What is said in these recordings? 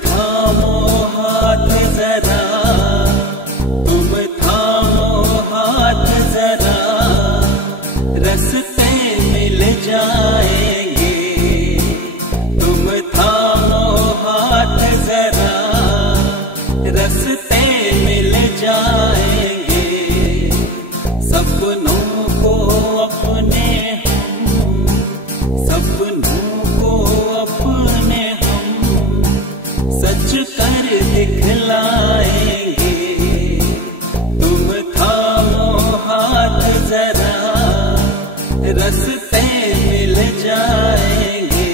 थामो हाथ जरा, तुम थामो हाथ जरा, रास्ते मिल जाएंगे। तुम थामो हाथ जरा, रास्ते मिल जाएंगे। सपनों को अपने हम, सपनों को अपने हम सच कर दिखलाएंगे। तुम थामो हाथ जरा, रास्ते मिल जाएंगे।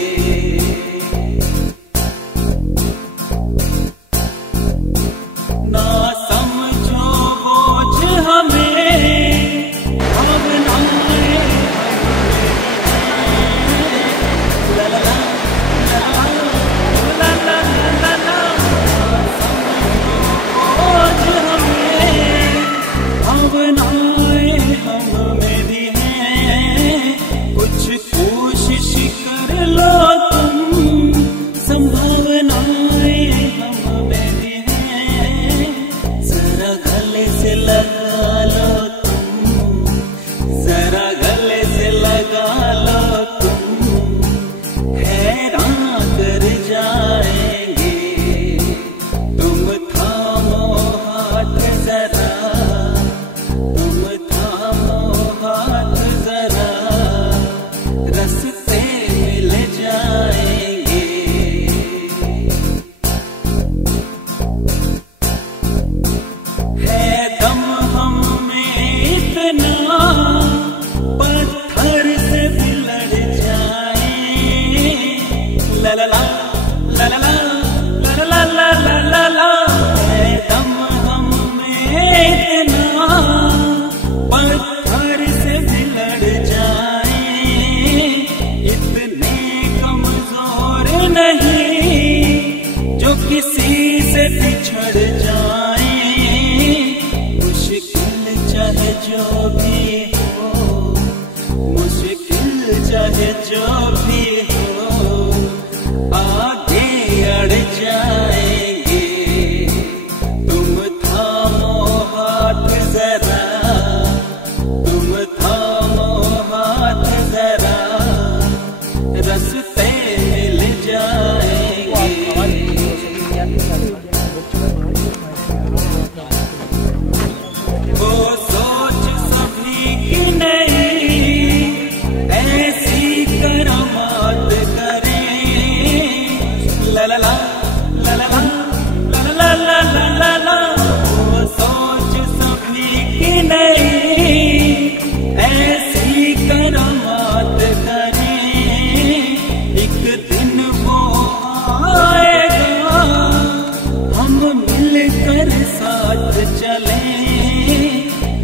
ना समझो बोझ हमें, भावनाएं ला ला ला ला ला ला ला। बोझ हमें, भावनाएं हम मेरी हैं। कुछ कोशिश कर लो तुम, संभावनाएं हम मेरी हैं। जरा गले से लगा लो तुम, जरा गले से लगा लो तुम, हैरान कर जाएंगे। तुम थामो हाथ जरा, तुम थामो हाथ जरा, रास्ते मिल जाएंगे। है दम हम में इतना, पत्थर से भी लड़ जाए। ला ला ला ला ला ला ला ला ला ला। है दम हम में इतना, पत्थर से भी लड़ जाए। इतने कमजोर नहीं जो किसी से बिछड़ जाए। मुश्किल चाहे जो भी हो, मुश्किल चाहे जो भी हो, आगे अड़ जाएंगे। तुम थामो हाथ जरा, तुम थामो हाथ जरा, रास्ते मिल जाएंगे। वो सोच सभी की नहीं, ऐसी करामात करें। ला ला ला ला ला ला ला ला ला ला। वो सोच सभी की नहीं, ऐसी करामात करें। एक दिन वो आएगा, हम मिलकर साथ चलें।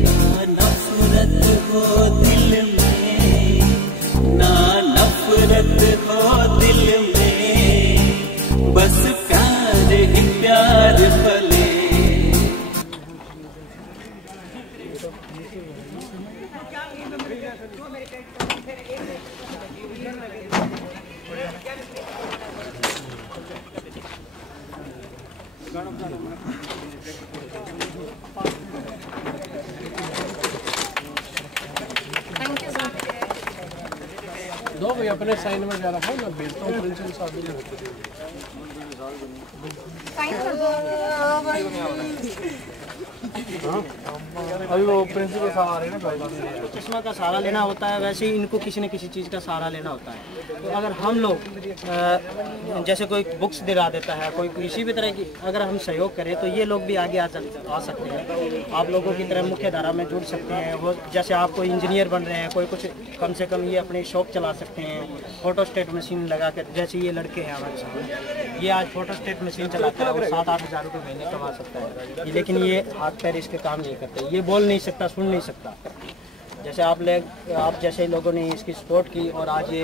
ना नफरत हो दिल में, ना नफरत हो दिल में, बस प्यार ही प्यार फले। दो भाई अपने साइन में जा रहा है, मैं भेजता हूँ प्रिंसिपल साहब भी। अभी वो प्रिंसिपल साहब आ रहे हैं ना। चश्मा का सहारा लेना होता है, वैसे ही इनको किसी न किसी चीज़ का सहारा लेना होता है। तो अगर हम लोग जैसे कोई बुक्स दिला देता है, कोई किसी भी तरह की अगर हम सहयोग करें तो ये लोग भी आगे आ सकते हैं। आप लोगों की तरह मुख्य धारा में जुड़ सकते हैं। वो जैसे आप कोई इंजीनियर बन रहे हैं, कोई कुछ कम से कम ये अपनी शॉप चला सकते हैं फोटोस्टेट मशीन लगा कर। जैसे ये लड़के हैं हमारे सामने, ये आज फोटोस्टेट मशीन चलाता है और 7-8 हज़ार रुपये महीने कमा सकता है। लेकिन ये हाथ पैर इसके काम नहीं करते, ये बोल नहीं सकता, सुन नहीं सकता। जैसे आप जैसे लोगों ने इसकी सपोर्ट की और आज ये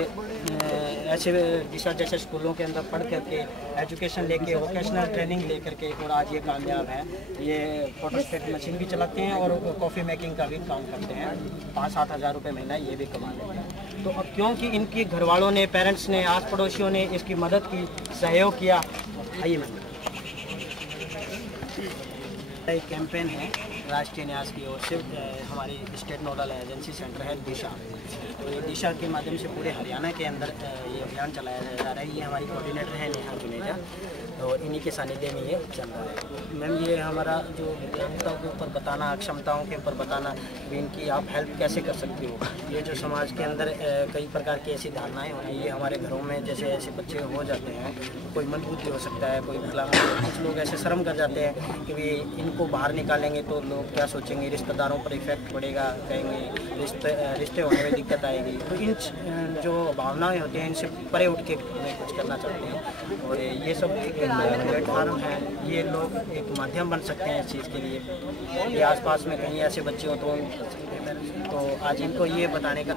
ऐसे दिशा जैसे स्कूलों के अंदर पढ़ करके एजुकेशन लेके वोकेशनल ट्रेनिंग ले करके और आज ये कामयाब है। ये फोटोस्टेट मशीन भी चलाते हैं और कॉफ़ी मेकिंग का भी काम करते हैं। 5-7 हज़ार रुपये महीना ये भी कमा लेते हैं। तो अब क्योंकि इनके घर वालों ने, पेरेंट्स ने, आस पड़ोसियों ने इसकी मदद की, सहयोग किया। आइए मैम, एक कैंपेन है राष्ट्रीय न्यास की ओर से, हमारी स्टेट नोडल एजेंसी सेंटर है दिशा। तो ये दिशा के माध्यम से पूरे हरियाणा के अंदर ये अभियान चलाया जा रहा है। ये हमारी कोऑर्डिनेटर है नेहा जुनेजा, तो इन्हीं के सानिध्य में ये चल रहा है। मैम, ये हमारा जो विकलांगताओं के ऊपर बताना, क्षमताओं के ऊपर बताना, इनकी आप हेल्प कैसे कर सकते हो। ये जो समाज के अंदर कई प्रकार की ऐसी धारणाएं होती हैं, ये हमारे घरों में जैसे ऐसे बच्चे हो जाते हैं, कोई मंदबुद्धि हो सकता है, कोई विकलांग, कुछ लोग ऐसे शर्म कर जाते हैं कि भी इनको बाहर निकालेंगे तो लोग क्या सोचेंगे, रिश्तेदारों पर इफेक्ट पड़ेगा, कहेंगे रिश्ते होने में दिक्कत आएगी। तो इन जो भावनाएं होती हैं इनसे परे उठ के कुछ करना चाहते हैं, और ये सब एक प्लेटफार्म है। ये लोग एक माध्यम बन सकते हैं इस चीज़ के लिए। ये आसपास में कहीं ऐसे बच्चे हो तो आज इनको ये बताने का।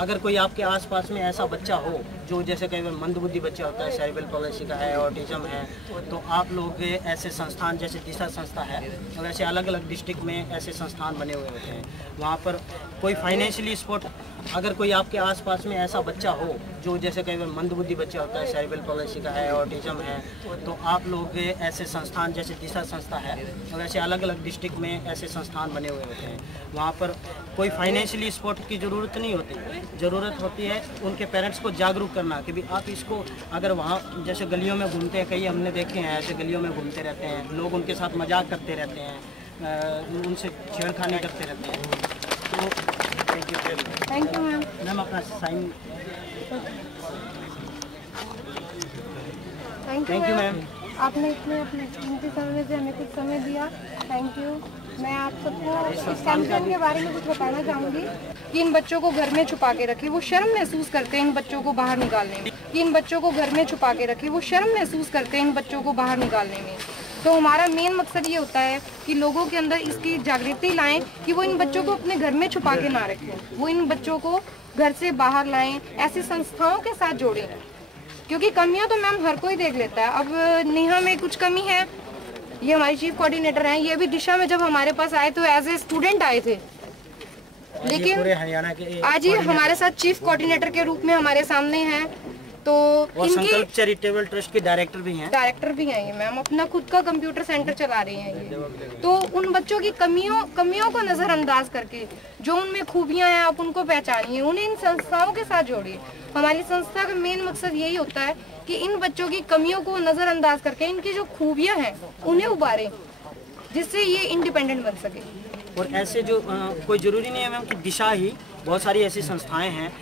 अगर कोई आपके आसपास में ऐसा बच्चा हो जो जैसे कई बार मंदबुद्धि बच्चा होता है, सेरेब्रल पॉलिसी का है, ऑटिज्म है, तो आप लोग ऐसे संस्थान जैसे दिशा संस्था है, और ऐसे अलग अलग डिस्ट्रिक्ट में ऐसे संस्थान बने हुए होते हैं। वहाँ पर कोई फाइनेंशियली सपोर्ट, अगर कोई आपके आसपास में ऐसा बच्चा हो जो जैसे कई बार मंदबुद्धि बच्चा होता है, सेरेब्रल पॉलिसी का है, ऑटिज्म है, तो आप लोग ऐसे संस्थान जैसे दिशा संस्था है, और ऐसे अलग अलग डिस्ट्रिक्ट में ऐसे संस्थान बने हुए होते हैं। वहाँ पर कोई फाइनेंशियली सपोर्ट की ज़रूरत नहीं होती, ज़रूरत होती है उनके पेरेंट्स को जागरूक करना कि भी आप इसको, अगर वहाँ जैसे गलियों में घूमते हैं, कई हमने देखे हैं ऐसे गलियों में घूमते रहते हैं लोग, उनके साथ मजाक करते रहते हैं, उनसे छेड़खानी करते रहते हैं। तो थैंक यू मैम। मैम अपना साइन। थैंक यू मैम, आपने इतने अपने कीमती समय से हमें कुछ समय दिया, थैंक यू। मैं आप सबको इस कैंपेन के बारे में कुछ बताना चाहूँगी कि इन बच्चों को घर में छुपा के रखे, वो शर्म महसूस करते हैं इन बच्चों को बाहर निकालने में। कि इन बच्चों को घर में छुपा के रखे, वो शर्म महसूस करते हैं इन बच्चों को बाहर निकालने में। तो हमारा मेन मकसद ये होता है कि लोगों के अंदर इसकी जागृति लाएं कि वो इन बच्चों को अपने घर में छुपा के ना रखें, वो इन बच्चों को घर से बाहर लाएं, ऐसी संस्थाओं के साथ जोड़ें। क्योंकि कमियां तो मैम हर कोई देख लेता है। अब नेहा में कुछ कमी है, ये हमारी चीफ कोऑर्डिनेटर हैं, ये भी दिशा में जब हमारे पास आए तो एज ए स्टूडेंट आए थे, लेकिन पूरे हरियाणा के आज ये हमारे साथ चीफ कोऑर्डिनेटर के रूप में हमारे सामने हैं। तो संकल्प चैरिटेबल ट्रस्ट के डायरेक्टर भी हैं ये मैम, अपना खुद का कंप्यूटर सेंटर चला रही हैं ये। तो उन बच्चों की कमियों को नजरअंदाज करके जो उनमें खूबियां हैं आप उनको पहचानिए, उन्हें इन संस्थाओं के साथ जोड़िए। हमारी संस्था का मेन मकसद यही होता है कि इन बच्चों की कमियों को नजरअंदाज करके इनकी जो खूबियां हैं उन्हें उभारें, जिससे ये इंडिपेंडेंट बन सके। और ऐसे जो कोई जरूरी नहीं है मैम कि दिशा ही, बहुत सारी ऐसी संस्थाएं हैं।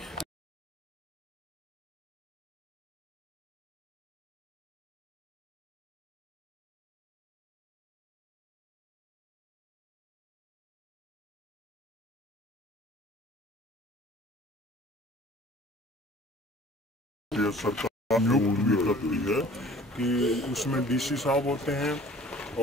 सरकार नियुक्त भी करती है कि उसमें डीसी साहब होते हैं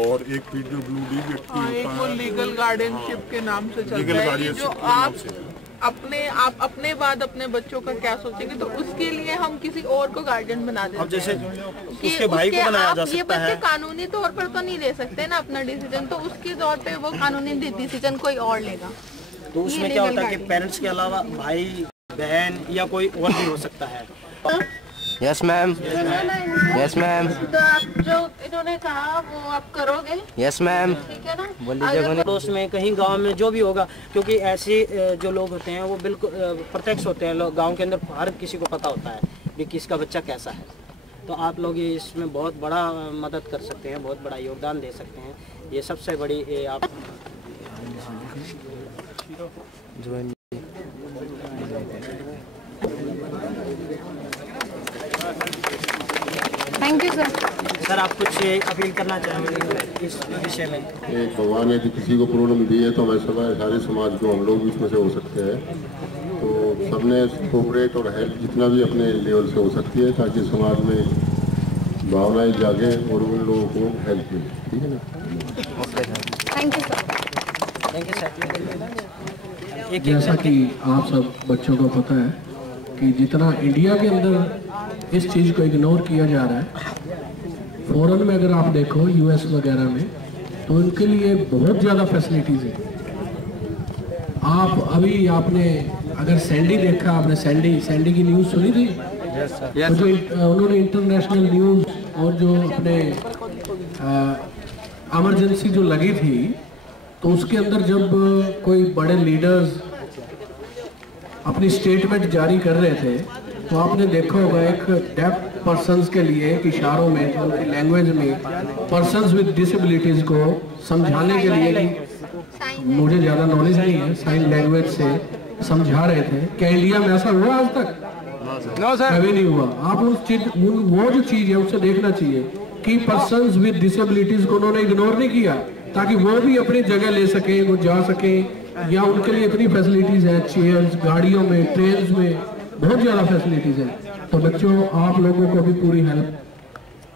और एक पीडब्ल्यूडी व्यक्ति होता है। वो लीगल गार्डियनशिप के नाम से चलता है, जो आप अपने बाद अपने बच्चों का क्या सोचेंगे, तो उसके लिए हम किसी और को गार्डियन बना देते हैं। जैसे उसके भाई को बनाया जा सकता है। ये बच्चे कानूनी तौर पर तो नहीं ले सकते ना अपना डिसीजन, तो उसके तौर पे वो कानूनी डिसीजन कोई और लेगा। तो उसमें क्या होता है कि पेरेंट्स के अलावा भाई, बहन या कोई और भी हो सकता है। Yes ma'am, yes ma'am. तो आप जो इन्होंने कहा वो आप करोगे? Yes ma'am. ठीक है ना, बोल दीजिए। पड़ोस में, कहीं गांव में जो भी होगा, क्योंकि ऐसे जो लोग होते हैं वो बिल्कुल प्रत्यक्ष होते हैं। लोग गांव के अंदर हर किसी को पता होता है कि किसका बच्चा कैसा है। तो आप लोग इसमें बहुत बड़ा मदद कर सकते हैं, बहुत बड़ा योगदान दे सकते हैं। ये सबसे बड़ी आप थैंक यू सर, आप कुछ अपील करना चाहेंगे इस विषय में? एक भगवान यदि किसी को प्रॉब्लम दी है तो हमें सारे समाज को हम लोग भी उसमें से हो सकते हैं। तो सबने कोऑपरेट और हेल्प जितना भी अपने लेवल से हो सकती है, ताकि समाज में भावनाएं जागे और उन लोगों को हेल्प मिले। ठीक है ना? Thank you sir. Thank you sir. जैसा कि आप सब बच्चों को पता है कि जितना इंडिया के अंदर इस चीज़ को इग्नोर किया जा रहा है, फॉरेन में अगर आप देखो यूएस वगैरह में तो उनके लिए बहुत ज़्यादा फैसिलिटीज़ है। आप अभी आपने अगर सैंडी देखा, आपने सैंडी की न्यूज़ सुनी थी? तो जो उन्होंने इंटरनेशनल न्यूज़ और जो अपने इमरजेंसी जो लगी थी, तो उसके अंदर जब कोई बड़े लीडर्स अपनी स्टेटमेंट जारी कर रहे थे, तो आपने देखा होगा एक डेफ पर्सन्स के लिए एक इशारों में, तो उनकी लैंग्वेज में पर्सन्स विद डिसेबिलिटीज़ को समझाने के लिए, कि मुझे ज़्यादा नॉलेज नहीं है, साइन लैंग्वेज से समझा रहे थे। क्या इंडिया में ऐसा हुआ आज तक? नो सर, कभी नहीं हुआ। आप उस चीज, वो जो चीज़ है उसे देखना चाहिए कि पर्सन्स विद डिसेबिलिटीज़ को उन्होंने इग्नोर नहीं किया, ताकि वो भी अपनी जगह ले सके, वो जा सके, या उनके लिए इतनी फैसिलिटीज़ हैं, चेयर्स, गाड़ियों में, ट्रेन में, बहुत ज़्यादा फैसिलिटीज़ हैं। तो बच्चों, आप लोगों को भी पूरी हेल्प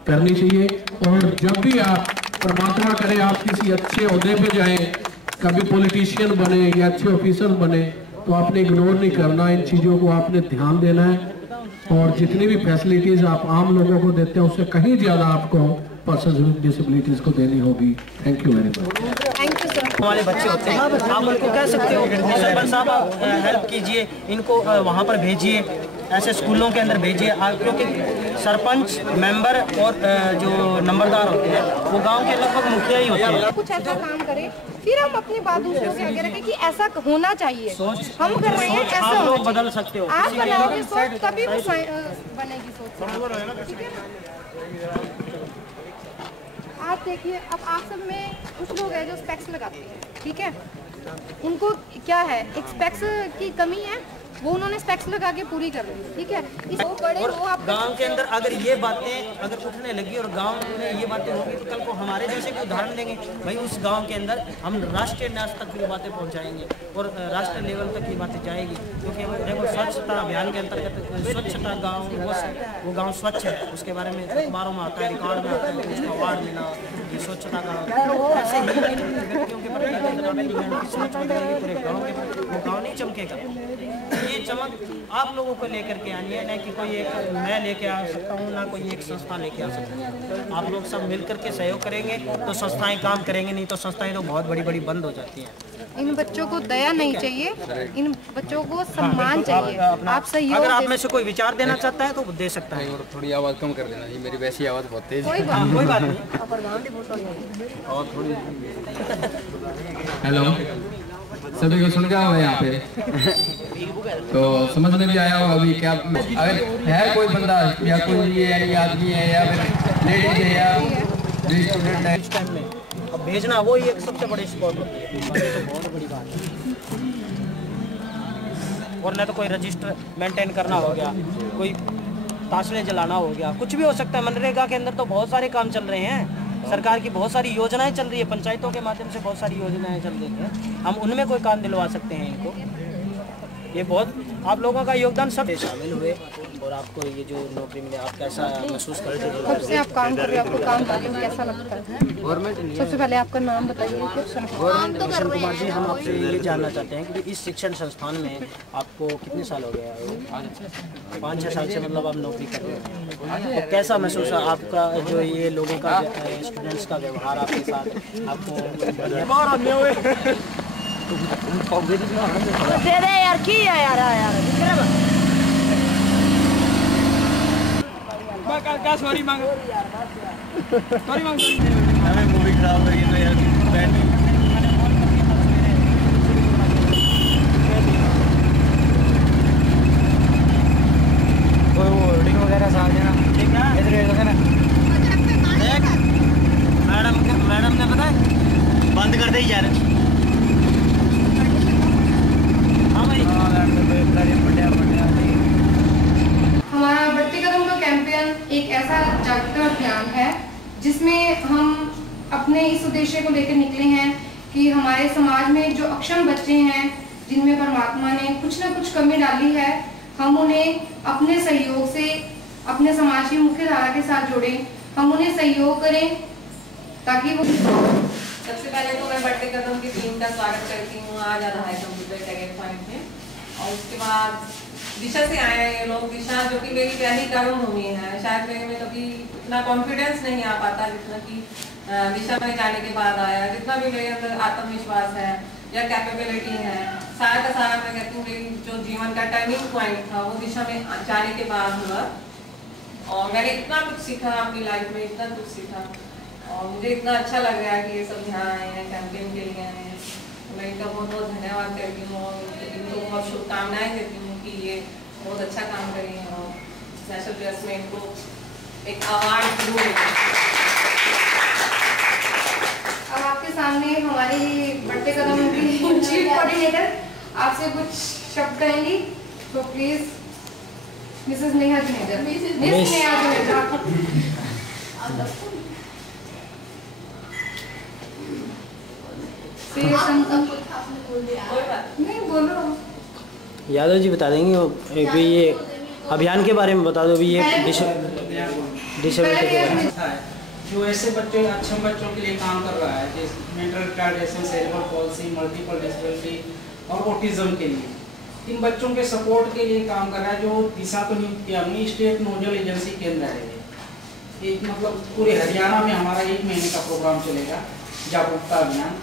करनी चाहिए। और जब भी आप, परमात्मा करे, आप किसी अच्छे ओहदे पे जाएं, कभी पॉलिटिशियन बने या अच्छे ऑफिसर बने, तो आपने इग्नोर नहीं करना, इन चीज़ों को आपने ध्यान देना है। और जितनी भी फैसिलिटीज़ आप आम लोगों को देते हैं, उससे कहीं ज़्यादा आपको पर्सन्स विद डिसेबिलिटीज़ को देनी होगी। Thank you very much. Thank you sir. हमारे बच्चे होते हैं, आप उनको कह सकते हो सरपंच साहब आप हेल्प कीजिए, इनको वहाँ पर भेजिए, ऐसे स्कूलों के अंदर भेजिए, क्योंकि सरपंच, मेंबर और जो नंबरदार होते हैं वो गांव के लगभग मुखिया ही होते हैं। कुछ ऐसा काम करें, फिर हम अपनी बात दूसरों के आगे रखें कि ऐसा होना चाहिए, हम कर रहे हैं, ऐसा आप लोग होना बदल चाहिए। सकते हो, आप बनाओगे सोच, तभी वो बनेगी सोच, ठीक है ना? आप देखिए, अब आप सब में कुछ लोग हैं जो स्पेक्स लगाते हैं, ठीक है, उनको क्या है, एक स्पेक्स की कमी है, वो उन्होंने स्पेक्स लगा के पूरी कर ली, ठीक है। वो बड़े वो आप गांव के अंदर अगर ये बातें अगर उठने लगी और गांव में ये बातें होगी, तो कल को हमारे जैसे भी उदाहरण देंगे, भाई उस गांव के अंदर हम राष्ट्रीय न्यास तक भी बातें पहुंचाएंगे और राष्ट्रीय लेवल तक ये बातें जाएगी। क्योंकि देखो, स्वच्छता अभियान के अंतर्गत स्वच्छता गाँव, वो गाँव स्वच्छ है, उसके बारे में अखबारों में आता है, रिकॉर्ड में आता है, उसका अवार्ड मिला, ये स्वच्छता गाँव। ऐसे ही व्यक्तियों के प्रति स्वच्छ बनेगी पूरे गाँव के, वो गाँव नहीं चमकेगा। ये चमक आप लोगों को लेकर के आनी है, ना कि कोई एक मैं लेके आ सकता हूँ, ना कोई एक संस्था लेके आ सकता है। आप लोग सब मिल करके सहयोग करेंगे तो संस्थाएं काम करेंगे, नहीं तो संस्थाएं तो बहुत बड़ी बड़ी बंद हो जाती हैं। इन बच्चों को दया नहीं चाहिए, इन बच्चों को सम्मान चाहिए। आप सहयोग, अगर आप में से कोई विचार देना चाहता है तो दे सकता है। और थोड़ी आवाज़ कम कर देना, ये मेरी वैसी आवाज़ बहुत तेज है। कोई बात नहीं। और थोड़ी हेलो, सभी को सुन गया हुआ यहाँ पे तो समझ में भी आया होगा अभी क्या, अगर है कोई बंदा या कोई ये आदमी है या फिर लेडीज है या स्टूडेंट है, इस टाइम में अब भेजना वो ही एक सबसे बड़ी स्पॉट होती है, तो बहुत बड़ी बात है। और न तो कोई रजिस्टर मेंटेन करना हो गया, कोई ताशले जलाना हो गया, कुछ भी हो सकता है। मनरेगा के अंदर तो बहुत सारे काम चल रहे हैं, सरकार की बहुत सारी योजनाएं चल रही है, पंचायतों के माध्यम से बहुत सारी योजनाएं चल रही हैं, हम उनमें कोई काम दिलवा सकते हैं इनको। ये बहुत आप लोगों का योगदान सब शामिल हुए और आपको ये जो नौकरी मिले, आप कैसा महसूस करते हैं? कब से आप काम कर रहे हो, आपको काम करने में कैसा लगता है? गवर्नमेंट नहीं, सबसे पहले आपका नाम बताइए। गवर्नमेंट कृष्ण कुमार जी, हम आपसे ये जानना चाहते हैं कि इस शिक्षण संस्थान में आपको कितने साल हो गया है? 5-6 साल से मतलब आप नौकरी कर रहे हैं, तो कैसा महसूस है आपका, जो ये लोगों का, स्टूडेंट्स का व्यवहार आपके साथ, आपको दे दे यार, की है यार क्या सॉरी मांगो, सॉरी मांगो, हमें मूवी खराब हो रही है तो यार बैंड कोई वो होर्डिंग वगैरह साथ देना, ठीक है, इधर वगैरह मैडम ने पता है बंद कर दे यार। हमारा बढ़ती कदम का कैंपेन एक ऐसा जागरूकता अभियान है जिसमें हम अपने इस उद्देश्य को लेकर निकले हैं कि हमारे समाज में जो अक्षम बच्चे हैं, जिनमें परमात्मा ने कुछ न कुछ कमी डाली है, हम उन्हें अपने सहयोग से अपने समाज की मुख्य धारा के साथ जोड़ें, हम उन्हें सहयोग करें ताकि वो। सबसे पहले तो मैं बढ़ते कदम की टीम का स्वागत करती हूँ आज आधार कंप्यूटर टेक पॉइंट में, और उसके बाद दिशा से आए हैं ये लोग। दिशा जो कि मेरी पहली कर्मभूमि है, शायद मेरे में कभी इतना कॉन्फिडेंस नहीं आ पाता जितना कि दिशा में जाने के बाद आया। जितना भी मेरे अंदर आत्मविश्वास है या कैपेबिलिटी है, सारा का सारा मैं कहती हूँ मेरी जो जीवन का टर्निंग पॉइंट था वो दिशा में जाने के बाद हुआ। और मैंने इतना कुछ सीखा अपनी लाइफ में, इतना कुछ सीखा, और मुझे इतना अच्छा लग रहा है कि ये सब यहाँ आए हैं, कैंपेन के लिए आए हैं। मैं इनका बहुत बहुत धन्यवाद करती हूँ और इनको बहुत शुभकामनाएं देती हूँ कि ये बहुत अच्छा काम करें और नेशनल प्रेस में इनको एक अवार्ड जरूर मिले। अब आपके सामने हमारे बढ़ते कदम की चीफ कोऑर्डिनेटर आपसे कुछ शब्द कहेंगी, तो please Mrs Neha Juneja. Miss Neha Juneja. नहीं बोलो। यादव जी बता देंगे अभी ये अभियान के बारे में बता दो। अभी ये डिसेबिलिटी के बारे में जो ऐसे बच्चों अच्छे बच्चों के लिए काम कर रहा है, जैसे mental retardation, cerebral palsy, multiple disability और ऑटिज्म के लिए, इन बच्चों के सपोर्ट के लिए काम कर रहा है। जो दिशा तो नहीं, स्टेट नोडल एजेंसी केंद्र है। एक मतलब पूरे हरियाणा में हमारा 1 महीने का प्रोग्राम चलेगा, जागरूकता अभियान।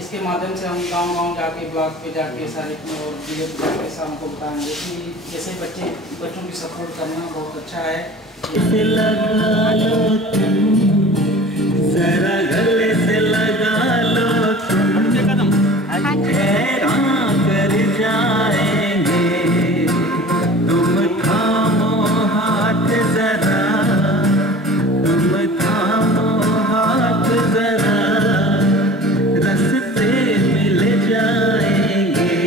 इसके माध्यम से हम गांव-गांव जाके, ब्लॉक पे जाके, सारे और जिले पे जाके ऐसा हमको बताएंगे कि जैसे बच्चों की सपोर्ट करना बहुत अच्छा है। जरा गले से लगा लो तुम, हैरान कर जाएंगे, तुम थामो हाथ जरा, तुम थामो हाथ जरा, रास्ते मिल जाएंगे।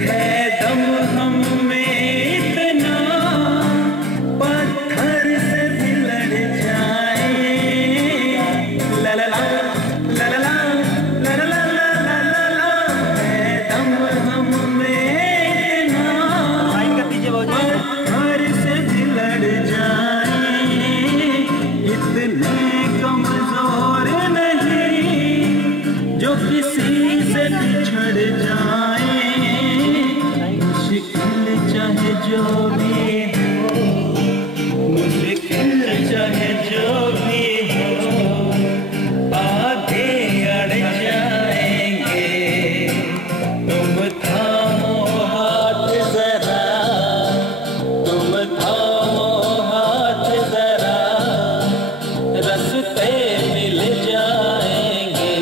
है दम हम में इतना, पत्थर से भी लड़ जाए। ला ला ला ला ला ला ला ला ला ला ला, है दम हम में इतना, पत्थर से भी लड़ जाए। इतने कमजोर नहीं जो किसी से बिछड़ जाए। मुश्किल चाहे जो भी हो, मुश्किल चाहे जो भी हो, आगे अड़ जाएंगे। तुम थामो हाथ जरा, तुम थामो हाथ जरा, रास्ते मिल जाएंगे।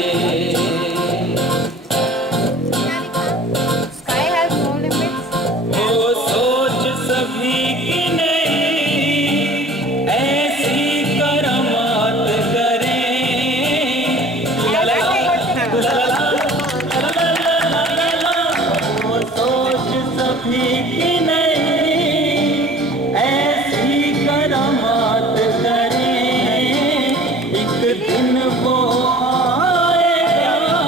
Sky has no limits. वो सोच सभी की नहीं, ऐसी करामात करें। ला ला ला ला ला ला ला ला, वो सोच सभी की नहीं, ऐसी करामात करें। एक दिन वो आएगा,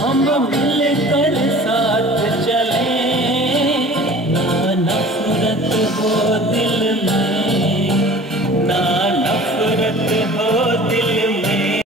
हम मिलकर साथ चलें। ना नफरत हो दिल